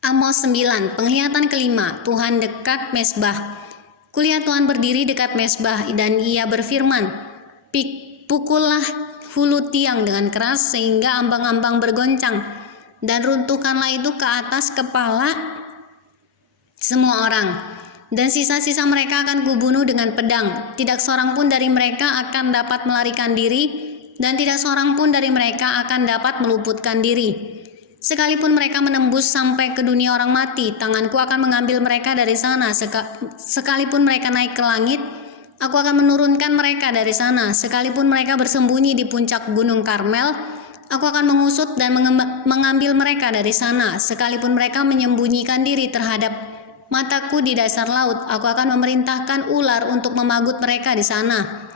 Amos 9, penglihatan kelima, Tuhan dekat mezbah. Kulihat Tuhan berdiri dekat mezbah dan ia berfirman, pukullah hulu tiang dengan keras sehingga ambang-ambang bergoncang, dan runtuhkanlah itu ke atas kepala semua orang. Dan sisa-sisa mereka akan kubunuh dengan pedang. Tidak seorang pun dari mereka akan dapat melarikan diri, dan tidak seorang pun dari mereka akan dapat meluputkan diri. Sekalipun mereka menembus sampai ke dunia orang mati, tanganku akan mengambil mereka dari sana. Sekalipun mereka naik ke langit, aku akan menurunkan mereka dari sana. Sekalipun mereka bersembunyi di puncak gunung Karmel, aku akan mengusut dan mengambil mereka dari sana. Sekalipun mereka menyembunyikan diri terhadap mataku di dasar laut, aku akan memerintahkan ular untuk memagut mereka di sana.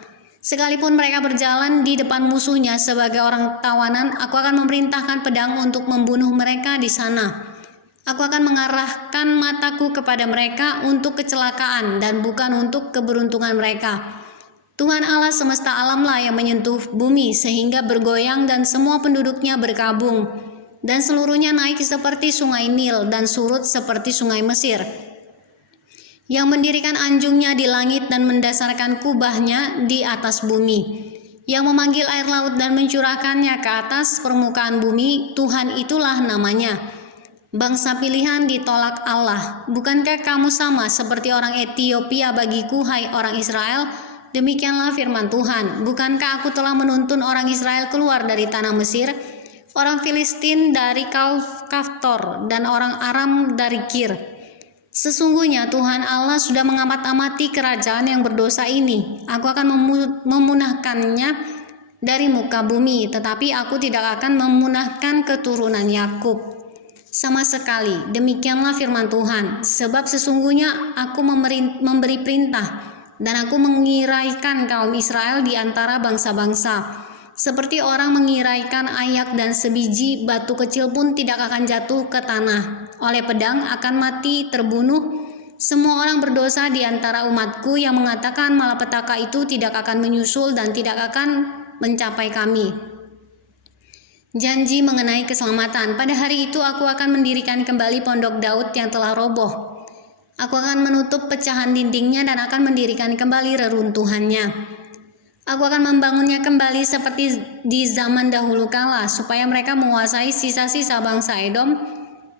Sekalipun mereka berjalan di depan musuhnya sebagai orang tawanan, aku akan memerintahkan pedang untuk membunuh mereka di sana. Aku akan mengarahkan mataku kepada mereka untuk kecelakaan dan bukan untuk keberuntungan mereka. Tuhan Allah semesta alamlah yang menyentuh bumi sehingga bergoyang dan semua penduduknya berkabung, dan seluruhnya naik seperti sungai Nil dan surut seperti sungai Mesir, yang mendirikan anjungnya di langit dan mendasarkan kubahnya di atas bumi, yang memanggil air laut dan mencurahkannya ke atas permukaan bumi. Tuhan itulah namanya. Bangsa pilihan ditolak Allah. Bukankah kamu sama seperti orang Ethiopia bagiku, hai orang Israel? Demikianlah firman Tuhan. Bukankah aku telah menuntun orang Israel keluar dari tanah Mesir, orang Filistin dari Kaftor, dan orang Aram dari Kir? Sesungguhnya Tuhan Allah sudah mengamat-amati kerajaan yang berdosa ini. Aku akan memunahkannya dari muka bumi, tetapi aku tidak akan memunahkan keturunan Yakub sama sekali. Demikianlah firman Tuhan. Sebab sesungguhnya aku memberi perintah, dan aku mengiraikan kaum Israel di antara bangsa-bangsa, seperti orang mengiraikan ayak, dan sebiji batu kecil pun tidak akan jatuh ke tanah. Oleh pedang akan mati terbunuh semua orang berdosa di antara umatku yang mengatakan malapetaka itu tidak akan menyusul dan tidak akan mencapai kami. Janji mengenai keselamatan. Pada hari itu aku akan mendirikan kembali pondok Daud yang telah roboh. Aku akan menutup pecahan dindingnya dan akan mendirikan kembali reruntuhannya. Aku akan membangunnya kembali seperti di zaman dahulu kala, supaya mereka menguasai sisa-sisa bangsa Edom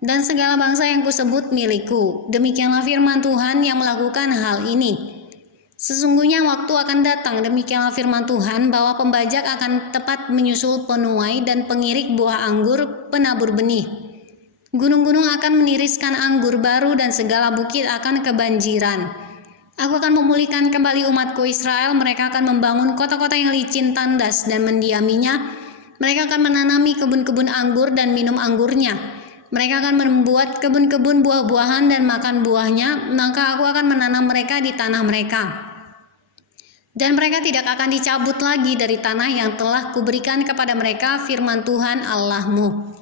dan segala bangsa yang kusebut milikku. Demikianlah firman Tuhan yang melakukan hal ini. Sesungguhnya waktu akan datang, demikianlah firman Tuhan, bahwa pembajak akan tepat menyusul penuai dan pengirik buah anggur penabur benih. Gunung-gunung akan meniriskan anggur baru dan segala bukit akan kebanjiran. Aku akan memulihkan kembali umatku Israel. Mereka akan membangun kota-kota yang licin tandas dan mendiaminya. Mereka akan menanami kebun-kebun anggur dan minum anggurnya. Mereka akan membuat kebun-kebun buah-buahan dan makan buahnya. Maka aku akan menanam mereka di tanah mereka, dan mereka tidak akan dicabut lagi dari tanah yang telah kuberikan kepada mereka, firman Tuhan Allahmu.